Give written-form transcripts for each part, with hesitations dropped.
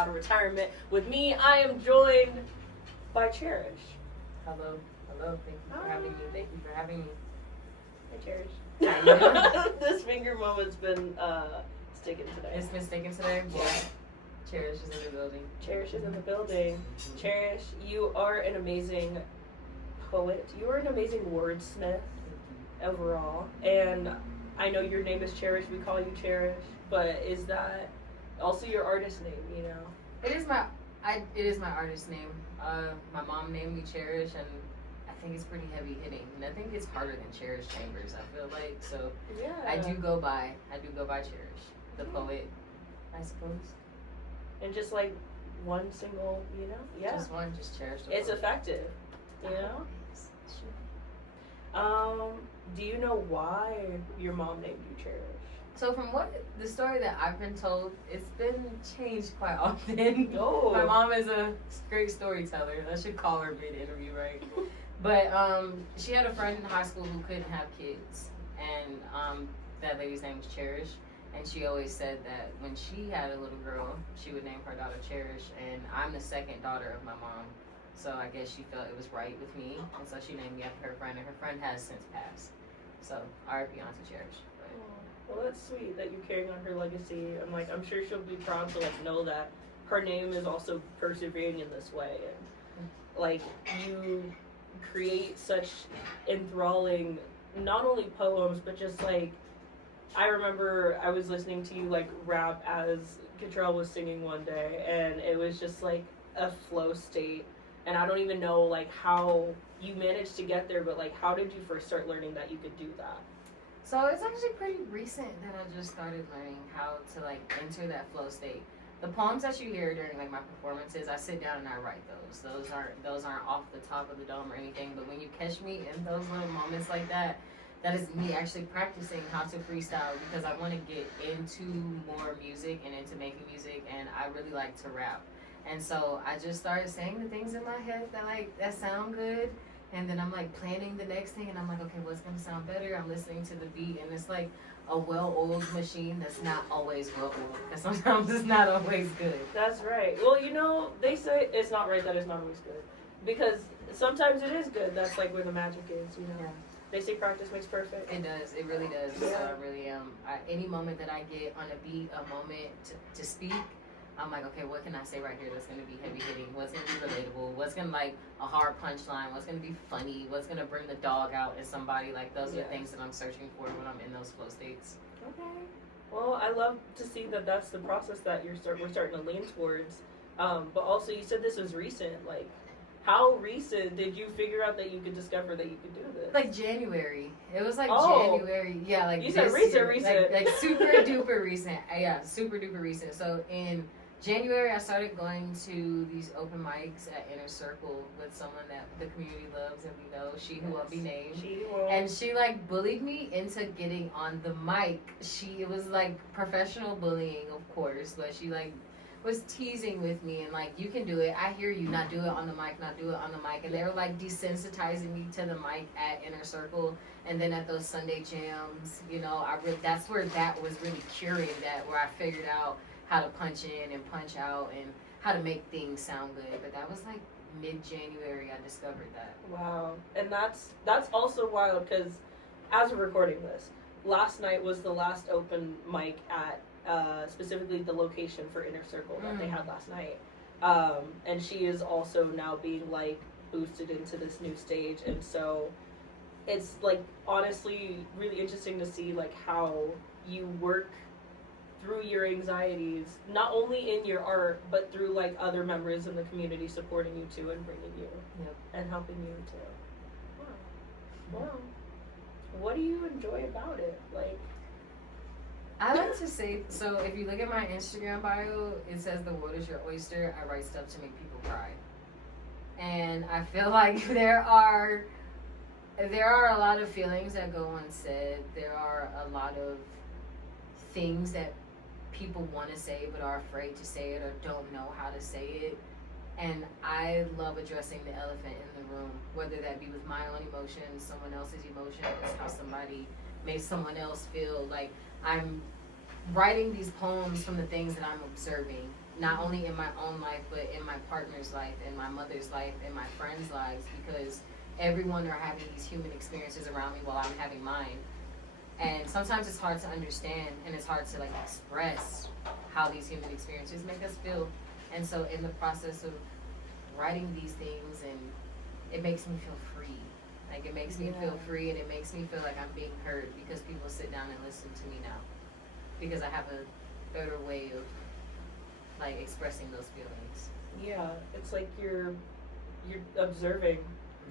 Outta Retirement. With me, I am joined by Cherish. Hello. Thank you for having me. Hey, Cherish. Hi. This finger moment's been sticking today. It's been sticking today. Yeah. Cherish is in the building. Cherish is in the building. Cherish, you are an amazing poet. You are an amazing wordsmith overall. And I know your name is Cherish. We call you Cherish. But is that also your artist name? You know. It is my artist name. My mom named me Cherish, and I think it's pretty heavy hitting. And I think it's harder than Cherish Chambers. I feel like so. Yeah. I do go by Cherish, the poet, I suppose. And just like one single, you know? Yeah. Just one, just Cherish. It's effective, you know? Do you know why your mom named you Cherish? So from what the story that I've been told, it's been changed quite often. Oh. My mom is a great storyteller. I should call her mid-interview, right? But she had a friend in high school who couldn't have kids, and that lady's name was Cherish. And she always said that when she had a little girl, she would name her daughter Cherish. And I'm the second daughter of my mom, so I guess she felt it was right with me, and so she named me after her friend. And her friend has since passed, so R.I.P. Auntie Cherish. But. Well, that's sweet that you're carrying on her legacy. I'm sure she'll be proud to know that her name is also persevering in this way, and you create such enthralling, not only poems but just I remember I was listening to you rap as Catrell was singing one day, and it was just a flow state, and I don't even know how you managed to get there, but how did you first start learning that you could do that? So it's actually pretty recent that I just started learning how to enter that flow state. The poems that you hear during my performances, I sit down and I write those. Those aren't off the top of the dome or anything, but when you catch me in those little moments like that, that is me actually practicing how to freestyle, because I want to get into more music and into making music, and I really like to rap. And so I just started saying the things in my head that sound good, and then I'm planning the next thing, and I'm okay, what's gonna sound better? I'm listening to the beat, and it's a well-oiled machine that's not always well-oiled, because sometimes it's not always good. That's right. Well, they say it's not right that it's not always good, because sometimes it is good. That's where the magic is, Yeah. They say practice makes perfect. It does. It really does. Yeah. So I really am. Any moment that I get on a beat, a moment to speak, I'm okay, what can I say right here that's going to be heavy hitting? What's going to be relatable? What's going to a hard punchline? What's going to be funny? What's going to bring the dog out in somebody? Those are things that I'm searching for when I'm in those flow states. Okay. Well, I love to see that that's the process that we're starting to lean towards. But also, you said this was recent. How recent did you figure out that you could discover that you could do this? January. It was Oh. January. Yeah, you said recent. Super duper recent. Yeah, super duper recent. So in January, I started going to these open mics at Inner Circle with someone that the community loves and we know, she who will be named. And she bullied me into getting on the mic. It was professional bullying, of course, but she was teasing with me and you can do it. I hear you. Not do it on the mic. Not do it on the mic. And they were desensitizing me to the mic at Inner Circle, and then at those Sunday jams, that's where that was really curing that, where I figured out how to punch in and punch out and how to make things sound good. But that was mid-January I discovered that. Wow. And that's also wild, because as we're recording this, last night was the last open mic at specifically the location for Inner Circle that they had last night. And she is also now being boosted into this new stage, and so it's honestly really interesting to see how you work through your anxieties, not only in your art, but through other members in the community supporting you too and bringing you and helping you too. Wow. What do you enjoy about it? I like to say, so if you look at my Instagram bio, it says the world is your oyster. I write stuff to make people cry. And I feel there are a lot of feelings that go unsaid. There are a lot of things that people want to say but are afraid to say it or don't know how to say it. And I love addressing the elephant in the room, whether that be with my own emotions, someone else's emotions, how somebody made someone else feel. I'm writing these poems from the things that I'm observing not only in my own life, but in my partner's life, in my mother's life, in my friends' lives, because everyone are having these human experiences around me while I'm having mine. And sometimes it's hard to understand, and it's hard to like express how these human experiences make us feel. And so in the process of writing these things, and it makes me feel free. Like it makes me feel free, and it makes me feel like I'm being heard because people sit down and listen to me now. Because I have a better way of like expressing those feelings. Yeah, it's like you're observing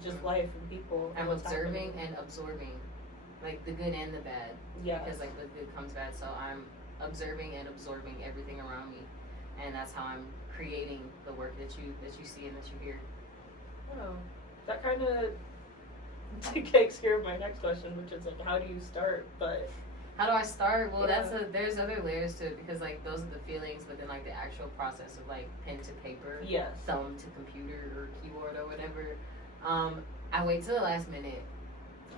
just life and people. I'm observing happening. and absorbing, like the good and the bad. Yeah. Because like the good comes bad, so I'm observing and absorbing everything around me, and that's how I'm creating the work that you see and that you hear. Oh, that kind of takes care of my next question, which is like, how do you start? But how do I start? Well, there's other layers to it, because like those are the feelings, but then like the actual process of like pen to paper, yes, thumb to computer or keyboard or whatever. I wait till the last minute.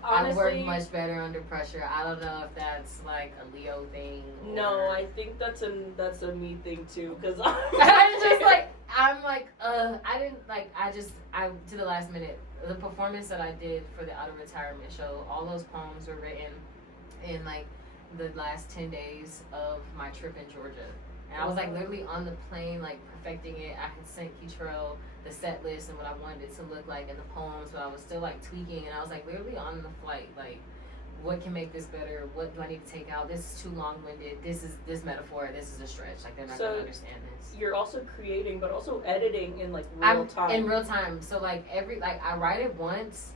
Honestly, I work much better under pressure. I don't know if that's like a Leo thing. No, I think that's a me thing too. Cause I to the last minute. The performance that I did for the Outta Retirement show, all those poems were written in like the last 10 days of my trip in Georgia. And I was like literally on the plane, like perfecting it. I had sent Keetrell the set list and what I wanted it to look like in the poems, but I was still like tweaking, and I was like literally on the flight, like what can make this better? What do I need to take out? This is too long-winded. This metaphor, this is a stretch. Like they're not gonna understand this. You're also creating, but also editing in like real time. In real time. So like I write it once,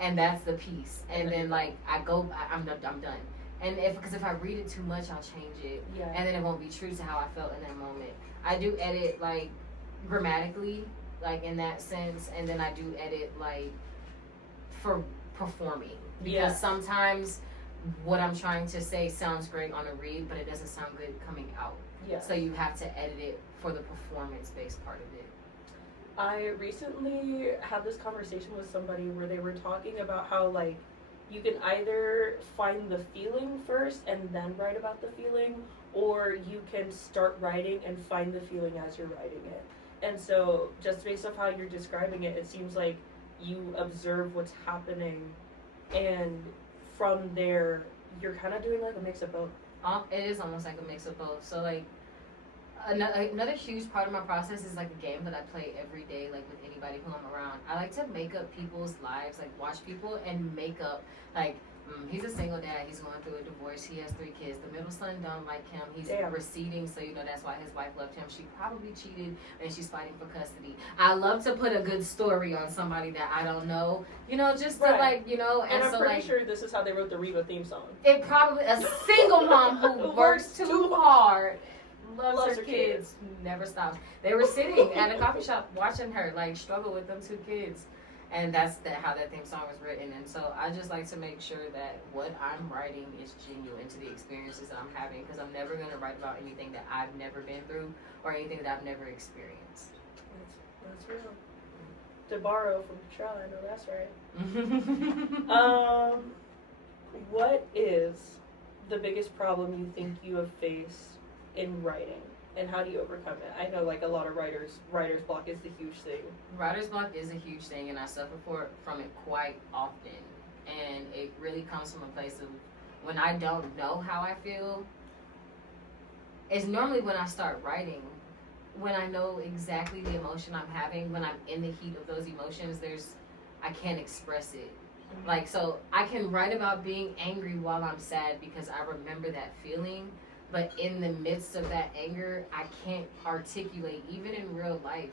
and that's the piece, and then like I'm done. And if I read it too much, I'll change it, and then it won't be true to how I felt in that moment. I do edit like grammatically, like in that sense, and then I do edit like for performing, because sometimes what I'm trying to say sounds great on a read, but it doesn't sound good coming out. Yeah. So you have to edit it for the performance-based part of it. I recently had this conversation with somebody where they were talking about how like you can either find the feeling first and then write about the feeling, or you can start writing and find the feeling as you're writing it. And so just based off how you're describing it, it seems like you observe what's happening, and from there you're kind of doing like a mix of both. It is almost like a mix of both. So like another huge part of my process is like a game that I play every day, like with anybody who I'm around. I like to make up people's lives, like watch people and make up like he's a single dad, he's going through a divorce, he has 3 kids, the middle son don't like him, he's receding, so you know that's why his wife left him, she probably cheated and she's fighting for custody. I love to put a good story on somebody that I don't know, you know, just to like, you know, and I'm so pretty like, sure this is how they wrote the Reba theme song. It probably, a single mom who works too hard, loves her kids, never stops. They were sitting at a coffee shop watching her like struggle with them 2 kids. And that's how that theme song was written. And so I just like to make sure that what I'm writing is genuine to the experiences that I'm having, because I'm never going to write about anything that I've never been through or anything that I've never experienced. That's real. To borrow from Trell, I know that's right. What is the biggest problem you think you have faced in writing? And how do you overcome it? I know, like, a lot of writer's block is the huge thing. Writer's block is a huge thing, and I suffer from it quite often. And it really comes from a place of when I don't know how I feel. It's normally when I start writing, when I know exactly the emotion I'm having, when I'm in the heat of those emotions, I can't express it. Mm-hmm. Like, so I can write about being angry while I'm sad because I remember that feeling. But in the midst of that anger, I can't articulate, even in real life.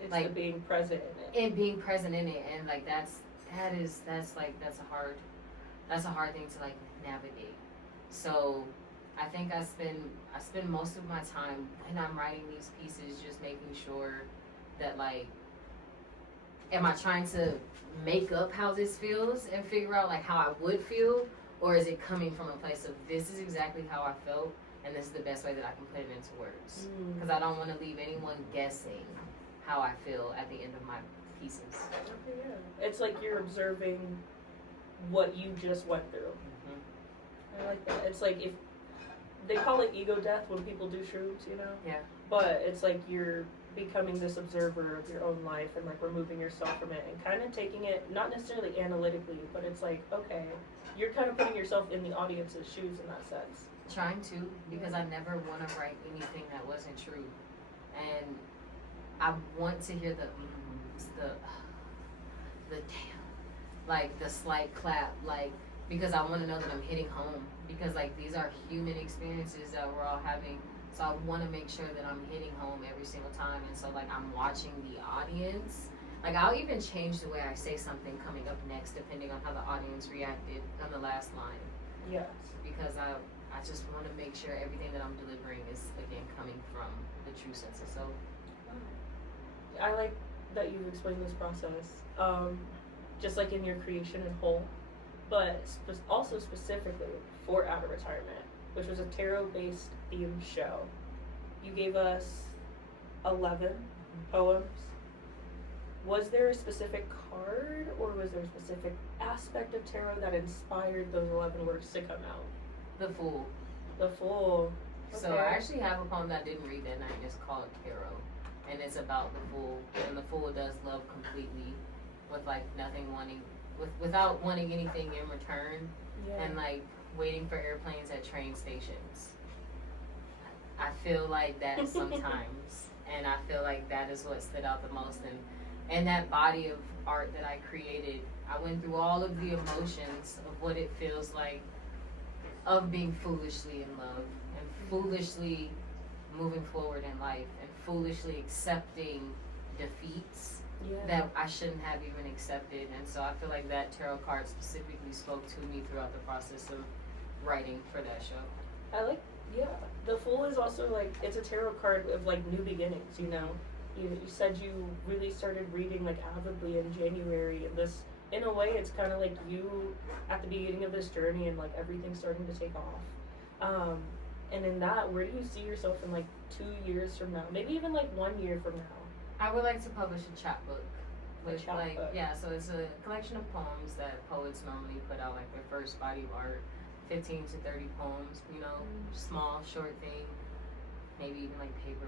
It's like the being present in it. And being present in it, and like that's a hard thing to like navigate. So I think I spend most of my time when I'm writing these pieces just making sure that like, am I trying to make up how this feels and figure out like how I would feel, or is it coming from a place of this is exactly how I felt, and this is the best way that I can put it into words. Because I don't want to leave anyone guessing how I feel at the end of my pieces. Okay, yeah. It's like you're observing what you just went through. Mm-hmm. I like that. It's like if they call it ego death when people do shrooms, you know? Yeah. But it's like you're becoming this observer of your own life and like removing yourself from it and kind of taking it, not necessarily analytically, but it's like, okay, you're kind of putting yourself in the audience's shoes in that sense. Trying to, because I never want to write anything that wasn't true. And I want to hear the damn, like the slight clap, like, because I want to know that I'm hitting home, because like these are human experiences that we're all having. So I want to make sure that I'm hitting home every single time. And so like I'm watching the audience. Like I'll even change the way I say something coming up next depending on how the audience reacted on the last line. Yes. Because I just want to make sure everything that I'm delivering is again coming from the true sense of self. I like that you've explained this process, just like in your creation in whole, but also specifically for Outta Retirement, which was a tarot-based themed show. You gave us 11 poems. Was there a specific card, or was there a specific aspect of tarot that inspired those 11 works to come out? The Fool. The Fool. Okay. So I actually have a poem that I didn't read that night. It's called Tarot, and it's about the fool. And the fool does love completely, with like nothing wanting, without wanting anything in return, and like waiting for airplanes at train stations. I feel like that sometimes, and I feel like that is what stood out the most. And that body of art that I created, I went through all of the emotions of what it feels like of being foolishly in love and foolishly moving forward in life and foolishly accepting defeats that I shouldn't have even accepted. And so I feel like that tarot card specifically spoke to me throughout the process of writing for that show. I like, the Fool is also like, it's a tarot card of like new beginnings, you know? You said you really started reading like avidly in January, and this, in a way, it's kind of like you at the beginning of this journey and like everything's starting to take off. And in that, where do you see yourself in like 2 years from now? Maybe even like 1 year from now? I would like to publish a chapbook. Book. Yeah, so it's a collection of poems that poets normally put out, like their first body of art, 15 to 30 poems, you know, small, short thing, maybe even like paper,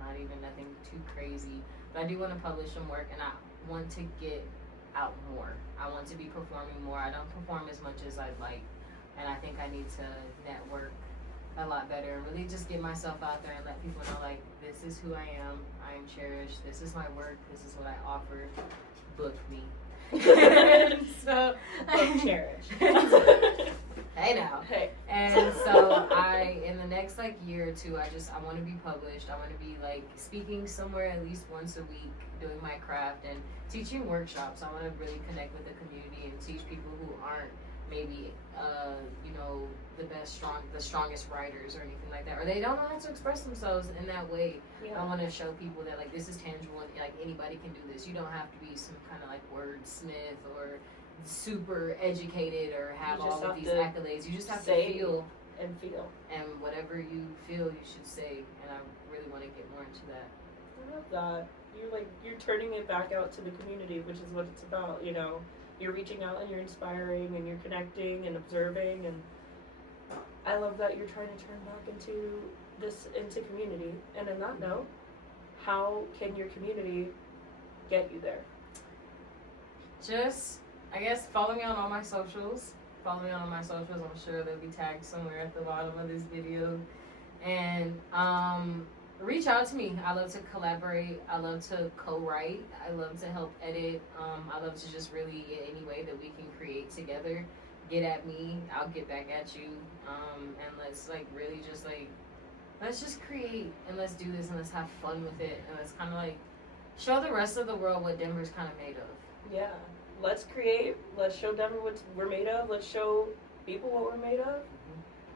not even nothing too crazy. But I do want to publish some work, and I want to get out more. I want to be performing more. I don't perform as much as I'd like, and I think I need to network a lot better and really just get myself out there and let people know, like, this is who I am. I am Cherish. This is my work. This is what I offer. Book me. So Book Cherish. Hey now. Hey. And so in the next like year or two, I want to be published. I want to be like speaking somewhere at least once a week, doing my craft and teaching workshops. I want to really connect with the community and teach people who aren't maybe the strongest writers or anything like that, or they don't know how to express themselves in that way. I want to show people that like this is tangible and like anybody can do this. You don't have to be some kind of like wordsmith or super educated or have all of these accolades. You just have to feel and whatever you feel you should say, and I really want to get more into that. I love that. You're turning it back out to the community, which is what it's about, you know. You're reaching out and you're inspiring and you're connecting and observing, and I love that you're trying to turn back into community. And on that note, how can your community get you there? Just, I guess, follow me on all my socials. I'm sure they'll be tagged somewhere at the bottom of this video. And reach out to me. I love to collaborate. I love to co-write. I love to help edit. I love to just really, in any way that we can create together, get at me. I'll get back at you. And let's like really just like, let's just create and let's do this and let's have fun with it. And let's kind of like show the rest of the world what Denver's kind of made of. Yeah. Let's create. Let's show Denver what we're made of. Let's show people what we're made of.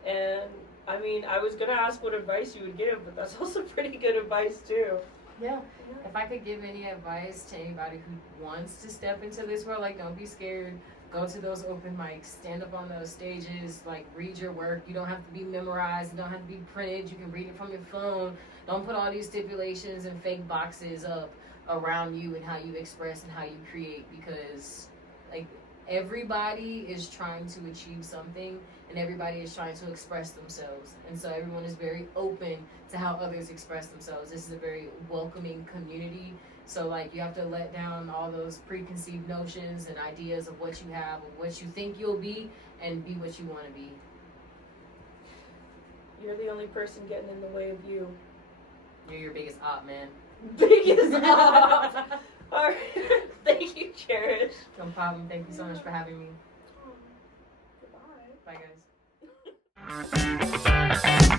And I mean, I was gonna ask what advice you would give, but that's also pretty good advice too. Yeah. If I could give any advice to anybody who wants to step into this world, like, don't be scared. Go to those open mics. Stand up on those stages. Like, read your work. You don't have to be memorized. It don't have to be printed. You can read it from your phone. Don't put all these stipulations and fake boxes up around you and how you express and how you create, because like everybody is trying to achieve something, and everybody is trying to express themselves. And so everyone is very open to how others express themselves. This is a very welcoming community. So, like, you have to let down all those preconceived notions and ideas of what you have, of what you think you'll be, and be what you want to be. You're the only person getting in the way of you. You're your biggest op, man. Biggest op. All right. Thank you, Cherish. No problem. Thank you so much for having me. Goodbye. Bye, guys.